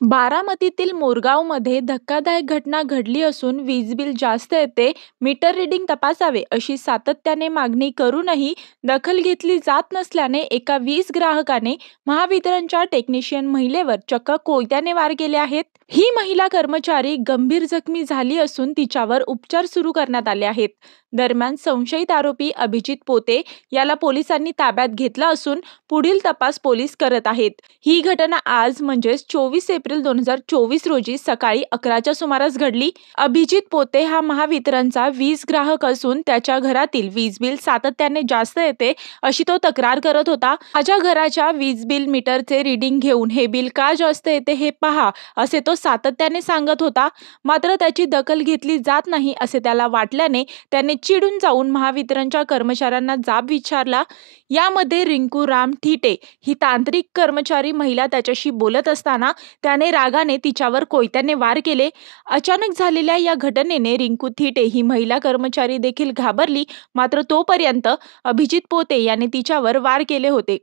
बारामतीतील मोरगावमध्ये धक्कादायक घटना घडली असून वीज बिल जास्त येते, मीटर रीडिंग तपासावे अशी सातत्याने मागणी करूनही दखल घेतली जात नसल्याने एका वीज ग्राहकाने महावितरणच्या टेक्निशियन महिलेवर चक्क कोयत्याने वार केले आहेत. ही महिला कर्मचारी गंभीर जखमी झाली असून तिच्यावर उपचार सुरू करण्यात आले आहेत. दरम्यान संशयित आरोपी अभिजित पोते याला पोलिसांनी ताब्यात घेतला असून पुढील तपास पोलीस करत आहेत. ही घटना आज म्हणजेच 24 एप्रिल 2024 रोजी सकाळी 11च्या सुमारास घडली. अभिजित पोते हा महावितरणचा वीज ग्राहक असून त्याच्या घरातील वीज बिल सातत्याने जास्त येते अशी तो तक्रार करत होता. माझ्या घराच्या वीज बिल मीटरचे रीडिंग घेऊन हे बिल का जास्त येते हे पहा असे तो सातत्याने सांगत होता. मात्र त्याची दखल घेतली जात नाही असे त्याला वाटल्याने त्याने चिडून जाऊन महावितरणच्या कर्मचाऱ्यांना जाब विचारला. यामध्ये रिंकू राम थिटे ही तांत्रिक कर्मचारी महिला त्याच्याशी बोलत असताना त्याने रागाने तिच्यावर कोयत्याने वार केले. अचानक झालेल्या या घटनेने रिंकू थिटे ही महिला कर्मचारी देखील घाबरली. मात्र तोपर्यंत अभिजित पोते याने तिच्यावर वार केले होते.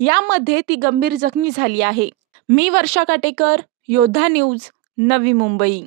यामध्ये ती गंभीर जखमी झाली आहे. मी वर्षा काटेकर, योद्धा न्यूज, नवी मुंबई.